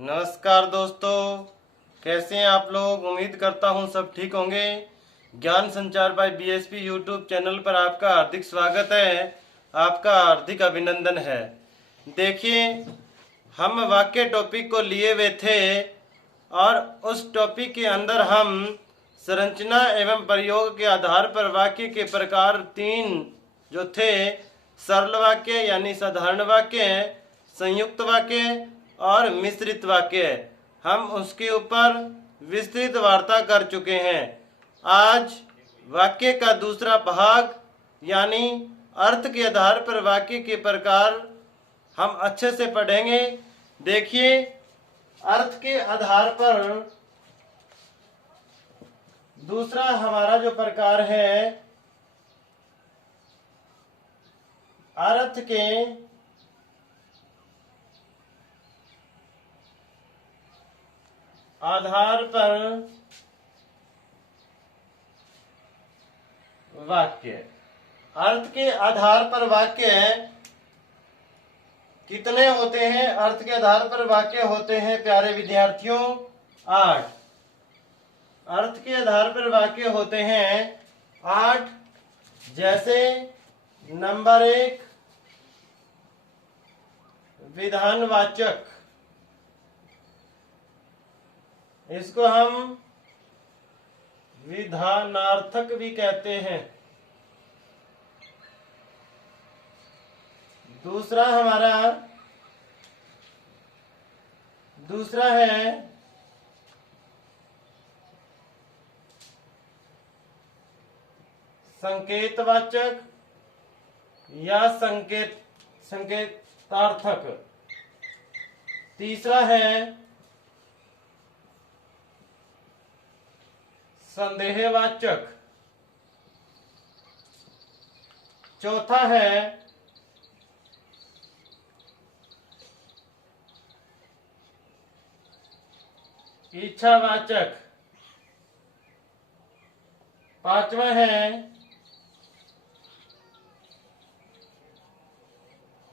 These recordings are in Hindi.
नमस्कार दोस्तों, कैसे हैं आप लोग। उम्मीद करता हूं सब ठीक होंगे। ज्ञान संचार बाय बीएसपी यूट्यूब चैनल पर आपका हार्दिक स्वागत है, आपका हार्दिक अभिनंदन है। देखिए, हम वाक्य टॉपिक को लिए हुए थे और उस टॉपिक के अंदर हम संरचना एवं प्रयोग के आधार पर वाक्य के प्रकार 3 जो थे, सरल वाक्य यानी साधारण वाक्य, संयुक्त वाक्य और मिश्रित वाक्य, हम उसके ऊपर विस्तृत वार्ता कर चुके हैं। आज वाक्य का दूसरा भाग यानी अर्थ के आधार पर वाक्य के प्रकार हम अच्छे से पढ़ेंगे। देखिए, अर्थ के आधार पर दूसरा हमारा जो प्रकार है, अर्थ के आधार पर वाक्य। अर्थ के आधार पर वाक्य कितने होते हैं? अर्थ के आधार पर वाक्य होते हैं प्यारे विद्यार्थियों 8। अर्थ के आधार पर वाक्य होते हैं 8। जैसे नंबर 1, विधानवाचक, इसको हम विधानार्थक भी कहते हैं। दूसरा है संकेतवाचक या संकेतार्थक। तीसरा है संदेहवाचक। चौथा है इच्छावाचक। पांचवा है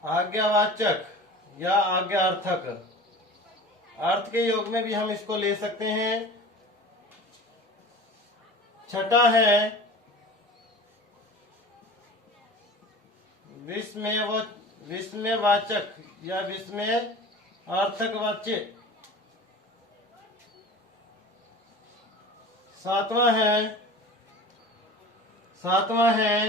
आज्ञावाचक या आज्ञार्थक। अर्थ के योग में भी हम इसको ले सकते हैं। छठा है विस्मयवाचक या विस्मय अर्थक वाच्य। सातवां है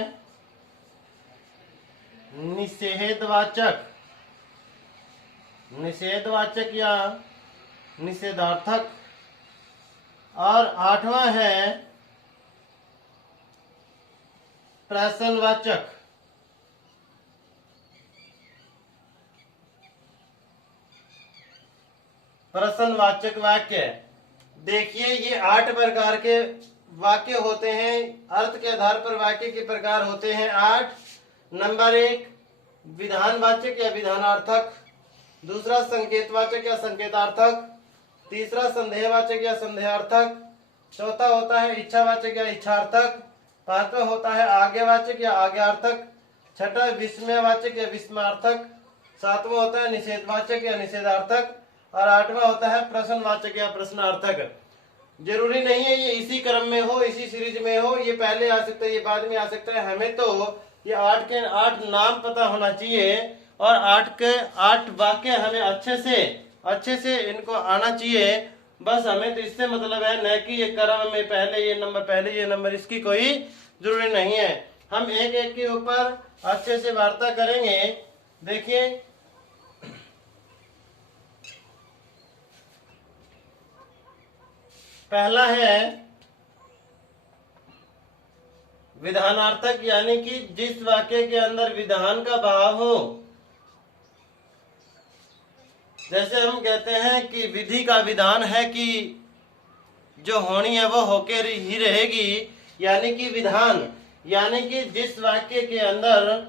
निषेधवाचक या निषेधार्थक। और आठवां है प्रश्नवाचक। प्रश्नवाचक वाक्य। देखिए, ये 8 प्रकार के वाक्य होते हैं। अर्थ के आधार पर वाक्य के प्रकार होते हैं 8। नंबर 1, विधानवाचक या विधानार्थक। दूसरा संकेतवाचक या संकेतार्थक। तीसरा संदेहवाचक या संदेहार्थक। चौथा होता है इच्छावाचक या इच्छार्थक। पांचवा होता है आज्ञावाचक या आज्ञार्थक। छठा विस्मयवाचक या विस्मयार्थक। सातवां होता है निषेधवाचक या निषेधार्थक। और आठवां होता है प्रश्नवाचक या प्रश्नार्थक। जरूरी नहीं है ये इसी क्रम में हो, इसी सीरीज में हो, ये पहले आ सकता है, ये बाद में आ सकता है। हमें तो ये 8 के 8 नाम पता होना चाहिए और 8 के 8 वाक्य हमें अच्छे से इनको आना चाहिए। बस हमें तो इससे मतलब है, न कि ये क्रम में पहले ये नंबर, इसकी कोई जरूरी नहीं है। हम एक एक के ऊपर अच्छे से वार्ता करेंगे। देखिए, पहला है विधानार्थक, यानी कि जिस वाक्य के अंदर विधान का भाव हो। जैसे हम कहते हैं कि विधि का विधान है कि जो होनी है वो होकर ही रहेगी, यानी कि विधान, यानी कि जिस वाक्य के अंदर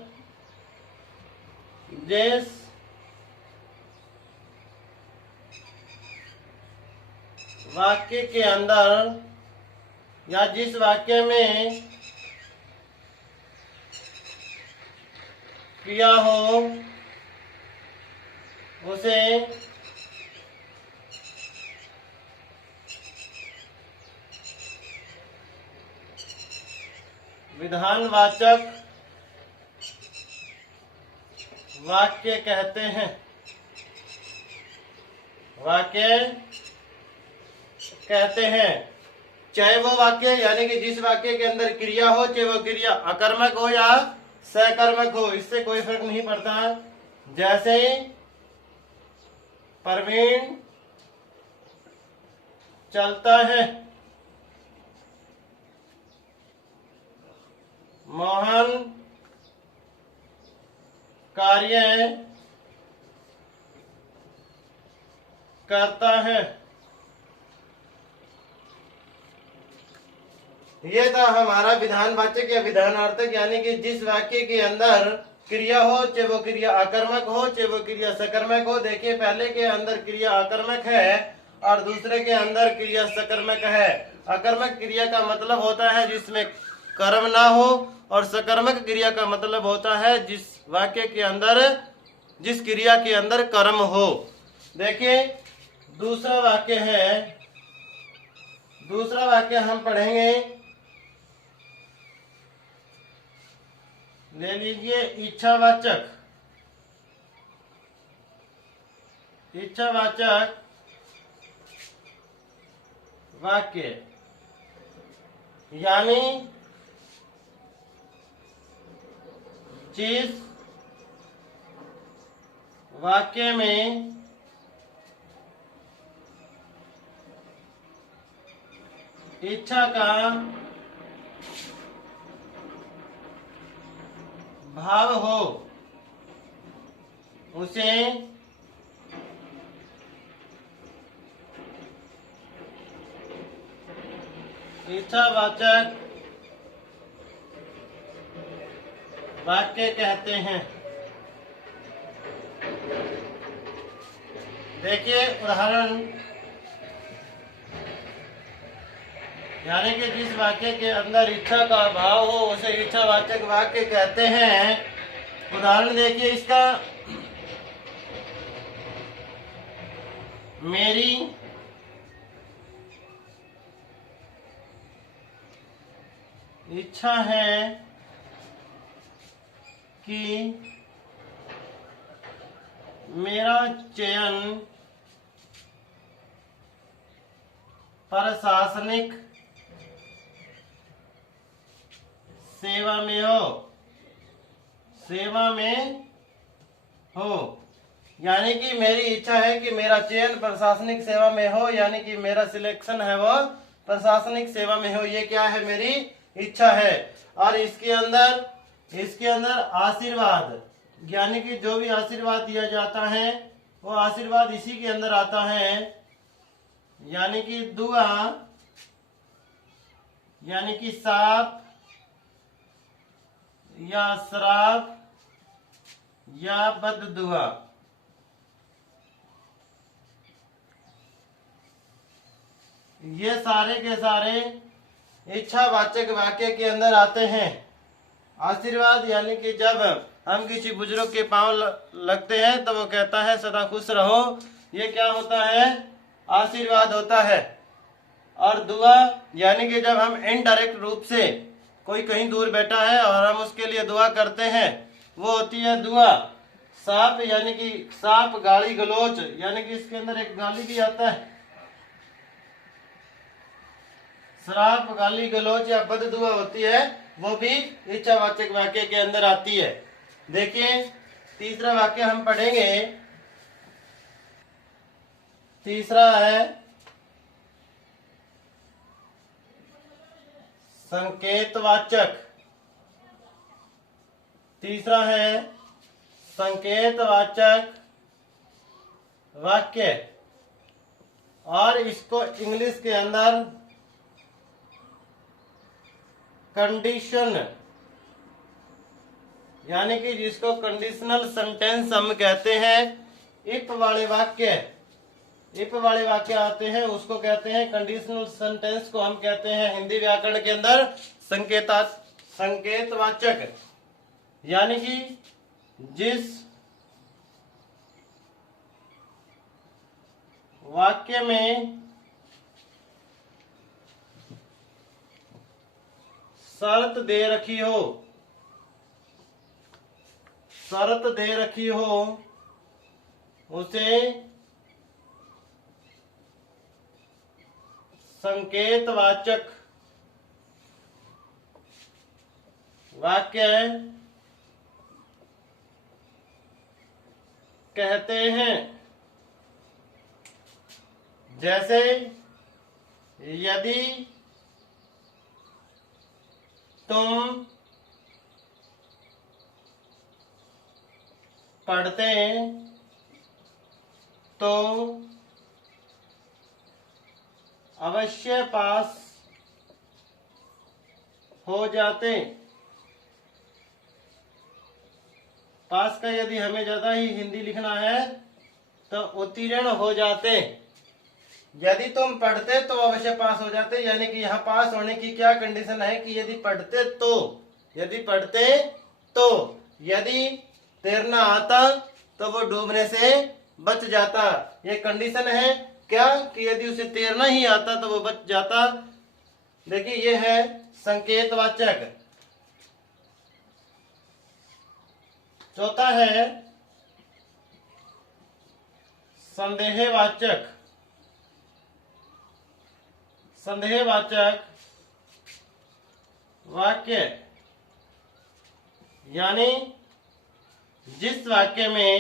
या जिस वाक्य में क्रिया हो उसे विधानवाचक वाक्य कहते हैं। वाक्य कहते हैं चाहे वो वाक्य यानी कि जिस वाक्य के अंदर क्रिया हो, चाहे वो क्रिया अकर्मक हो या सकर्मक हो, इससे कोई फर्क नहीं पड़ता। जैसे प्रवीण चलता है, मोहन कार्य करता है। ये था हमारा विधानवाचक या विधानार्थक, यानी कि जिस वाक्य के अंदर क्रिया हो, चाहे वो क्रिया आकर्मक हो, चाहे वो क्रिया सकर्मक हो। देखिए पहले के अंदर क्रिया आकर्मक है और दूसरे के अंदर क्रिया सकर्मक है। अकर्मक क्रिया का मतलब होता है जिसमें कर्म ना हो, और सकर्मक क्रिया का मतलब होता है जिस वाक्य के अंदर, जिस क्रिया के अंदर कर्म हो। देखिए दूसरा वाक्य है, दूसरा वाक्य हम पढ़ेंगे, ले लीजिए इच्छावाचक। इच्छावाचक वाक्य यानी जिस वाक्य में इच्छा का भाव हो उसे इच्छावाचक वाक्य कहते हैं। देखिए उदाहरण, यानी कि जिस वाक्य के अंदर इच्छा का भाव हो उसे इच्छावाचक वाक्य कहते हैं। उदाहरण देखिए इसका, मेरी इच्छा है कि मेरा चयन प्रशासनिक सेवा में हो, सेवा में हो। यानी कि मेरी इच्छा है कि मेरा चयन प्रशासनिक सेवा में हो, यानी कि मेरा सिलेक्शन है वो प्रशासनिक सेवा में हो। ये क्या है, मेरी इच्छा है। और इसके अंदर आशीर्वाद, यानी कि जो भी आशीर्वाद दिया जाता है वो आशीर्वाद इसी के अंदर आता है। यानी कि दुआ, यानी कि साप या श्राप या बद्दुआ, ये सारे के सारे इच्छावाचक वाक्य के अंदर आते हैं। आशीर्वाद यानी कि जब हम किसी बुजुर्ग के पांव लगते हैं तो वो कहता है सदा खुश रहो, ये क्या होता है, आशीर्वाद होता है। और दुआ यानी कि जब हम इनडायरेक्ट रूप से, कोई कहीं दूर बैठा है और हम उसके लिए दुआ करते हैं, वो होती है दुआ। साप यानी कि साप, गाली गलोच, यानी कि इसके अंदर एक गाली भी आता है। श्राप, गाली गलोच या बद्दुआ होती है, वो भी इच्छावाचक वाक्य के अंदर आती है। देखिए तीसरा वाक्य हम पढ़ेंगे। तीसरा है संकेतवाचक। तीसरा है संकेतवाचक वाक्य, और इसको इंग्लिश के अंदर कंडीशन, यानी कि जिसको कंडीशनल सेंटेंस हम कहते हैं। इफ वाले वाक्य, इफ वाले वाक्य आते हैं उसको कहते हैं कंडीशनल सेंटेंस, को हम कहते हैं हिंदी व्याकरण के अंदर संकेतवाचक। यानी कि जिस वाक्य में शर्त दे रखी हो, शर्त दे रखी हो उसे संकेतवाचक वाक्य कहते हैं। जैसे यदि तुम पढ़ते तो अवश्य पास हो जाते। पास का यदि हमें ज्यादा ही हिंदी लिखना है तो उत्तीर्ण हो जाते। यदि तुम पढ़ते तो अवश्य पास हो जाते, यानी कि यहाँ पास होने की क्या कंडीशन है कि यदि पढ़ते तो, यदि पढ़ते तो, यदि तैरना आता तो वो डूबने से बच जाता। ये कंडीशन है क्या कि यदि उसे तैरना ही आता तो वो बच जाता। देखिए ये है संकेतवाचक। चौथा है संदेहवाचक। संदेहवाचक वाक्य यानी जिस वाक्य में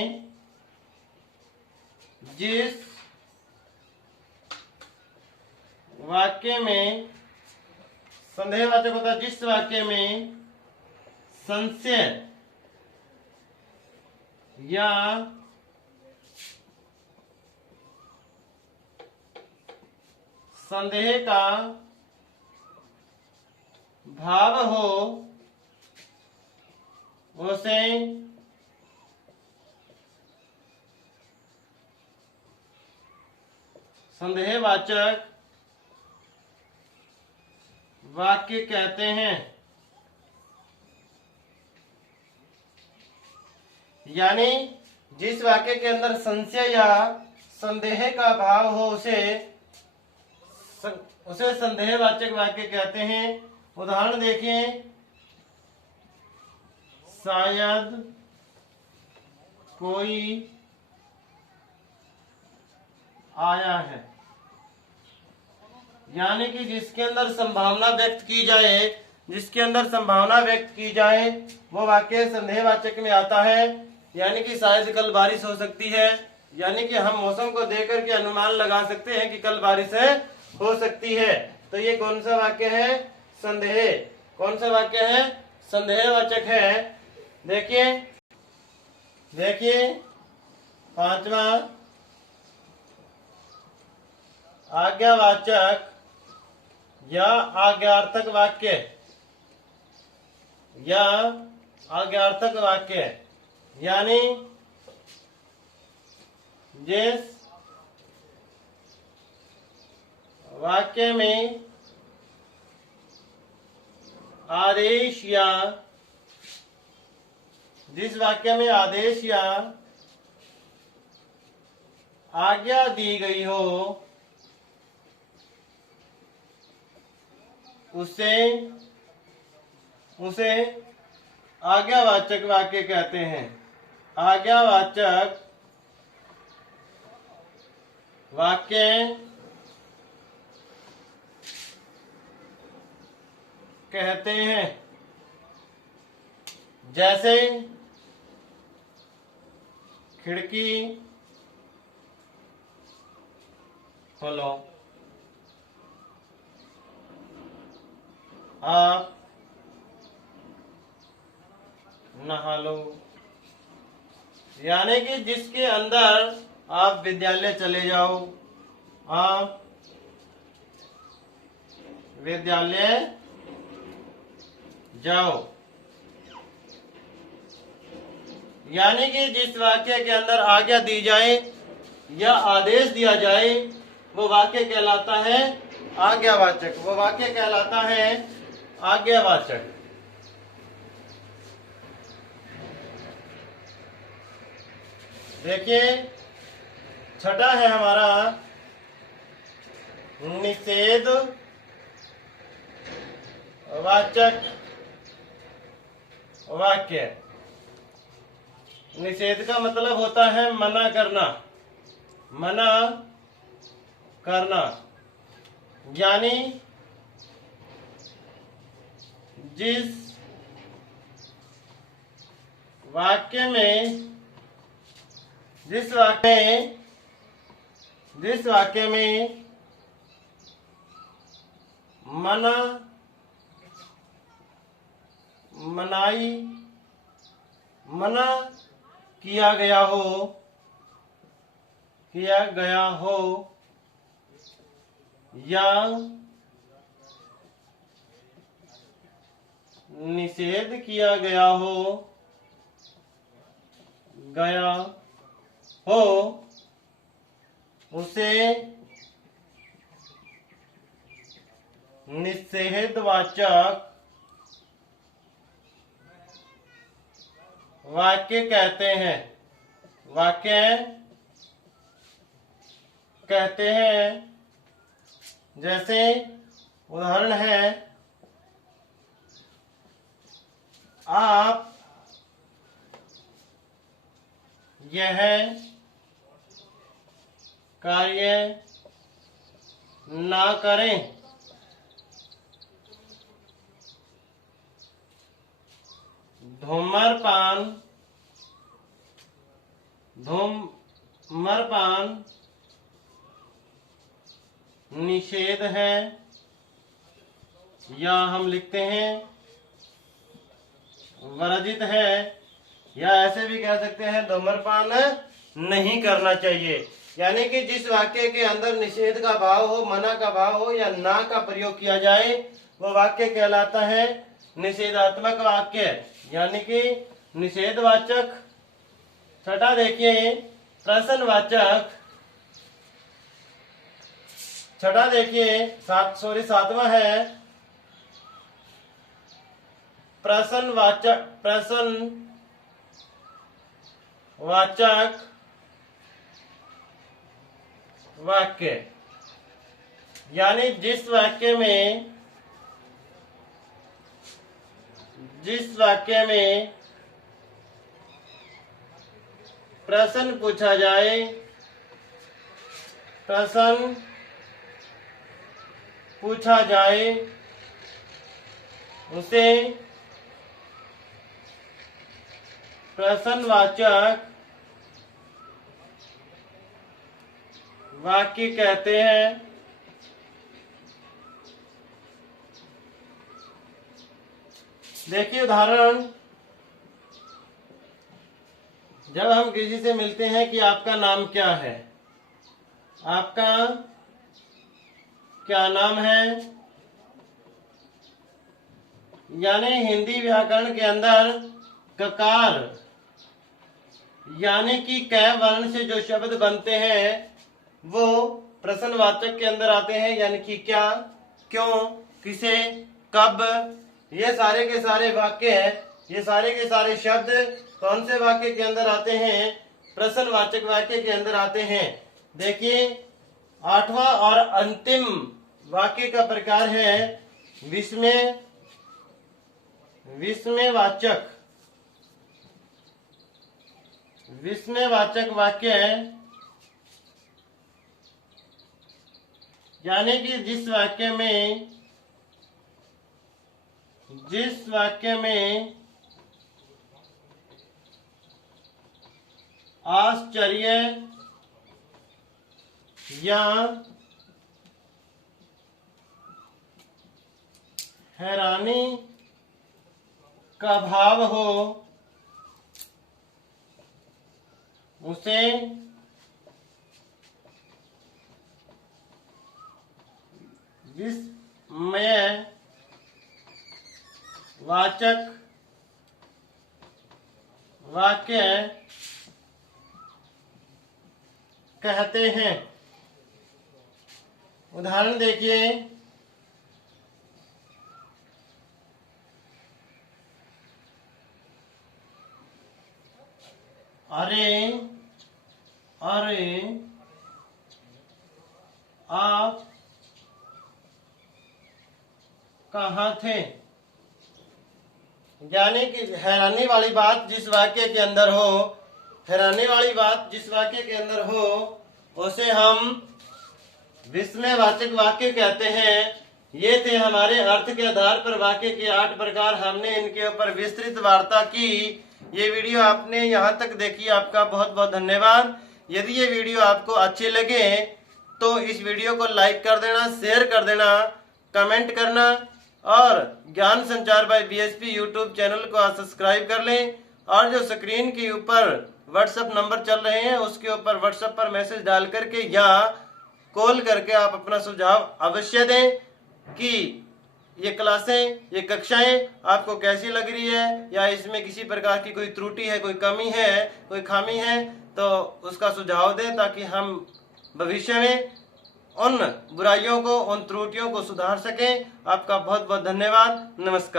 संदेहवाचक होता है जिस वाक्य में संशय या संदेह का भाव हो उसे संदेहवाचक वाक्य कहते हैं। यानी जिस वाक्य के अंदर संशय या संदेह का भाव हो उसे संदेहवाचक वाक्य कहते हैं। उदाहरण देखिए, शायद कोई आया है, यानी कि जिसके अंदर संभावना व्यक्त की जाए, जिसके अंदर संभावना व्यक्त की जाए वो वाक्य संदेहवाचक में आता है। यानी कि शायद कल बारिश हो सकती है, यानी कि हम मौसम को देख करके अनुमान लगा सकते हैं कि कल बारिश हो सकती है। तो ये कौन सा वाक्य है? संदेह। कौन सा वाक्य है? संदेहवाचक है। देखिए देखिए पांचवा आज्ञावाचक या आज्ञार्थक वाक्य या आज्ञार्थक वाक्य, यानी जिस वाक्य में आदेश या आज्ञा दी गई हो उसे आज्ञावाचक वाक्य कहते हैं। आज्ञावाचक वाक्य कहते हैं। जैसे खिड़की खोलो, आप नहा लो, यानी कि जिसके अंदर आप विद्यालय चले जाओ, आप विद्यालय जाओ, यानी कि जिस वाक्य के अंदर आज्ञा दी जाए या आदेश दिया जाए वो वाक्य कहलाता है आज्ञावाचक। वो वाक्य कहलाता है आज्ञावाचक। देखिए छठा है हमारा निषेध वाचक वाक्य। निषेध का मतलब होता है मना करना, मना करना। यानी जिस वाक्य में मना, मनाई, मना किया गया हो या निषेध किया गया हो उसे निषेधवाचक वाक्य कहते हैं। जैसे उदाहरण है, आप यह कार्य ना करें। धूम्रपान निषेध है, या हम लिखते हैं वर्जित है, या ऐसे भी कह सकते हैं धूम्रपान नहीं करना चाहिए। यानी कि जिस वाक्य के अंदर निषेध का भाव हो, मना का भाव हो या ना का प्रयोग किया जाए, वो वाक्य कहलाता है निषेधात्मक वाक्य, यानी कि निषेधवाचक। छठा देखिए प्रश्नवाचक। छठा देखिए सातवां है प्रश्नवाचक वाक्य। यानी जिस वाक्य में प्रश्न पूछा जाए, उसे प्रश्नवाचक वाक्य कहते हैं। देखिए उदाहरण, जब हम किसी से मिलते हैं कि आपका नाम क्या है, आपका क्या नाम है, यानी हिंदी व्याकरण के अंदर ककार यानी कि क वर्ण से जो शब्द बनते हैं वो प्रश्नवाचक के अंदर आते हैं। यानी कि क्या, क्यों, किसे, कब, ये सारे के सारे वाक्य हैं, ये सारे के सारे शब्द कौन से वाक्य के अंदर आते हैं? प्रश्नवाचक वाक्य के अंदर आते हैं। देखिए आठवां और अंतिम वाक्य का प्रकार है विस्मयवाचक वाक्य। यानी कि जिस वाक्य में आश्चर्य या हैरानी का भाव हो उसे विस्मयवाचक वाक्य कहते हैं। उदाहरण देखिए, अरे आप कहाँ थे? यानी कि हैरानी वाली बात जिस वाक्य के अंदर हो, हैरानी वाली बात जिस वाक्य के अंदर हो उसे हम विस्मयवाचक वाक्य कहते हैं। ये थे हमारे अर्थ के आधार पर वाक्य के 8 प्रकार। हमने इनके ऊपर विस्तृत वार्ता की। ये वीडियो आपने यहाँ तक देखी, आपका बहुत बहुत धन्यवाद। यदि ये वीडियो आपको अच्छे लगे तो इस वीडियो को लाइक कर देना, शेयर कर देना, कमेंट करना और ज्ञान संचार बाय बीएसपी यूट्यूब चैनल को सब्सक्राइब कर लें। और जो स्क्रीन के ऊपर व्हाट्सएप नंबर चल रहे हैं उसके ऊपर व्हाट्सएप पर मैसेज डाल करके या कॉल करके आप अपना सुझाव अवश्य दें कि ये क्लासें, ये कक्षाएं आपको कैसी लग रही है, या इसमें किसी प्रकार की कोई त्रुटि है, कोई कमी है, कोई खामी है, तो उसका सुझाव दें ताकि हम भविष्य में उन बुराइयों को, उन त्रुटियों को सुधार सकें। आपका बहुत बहुत धन्यवाद। नमस्कार।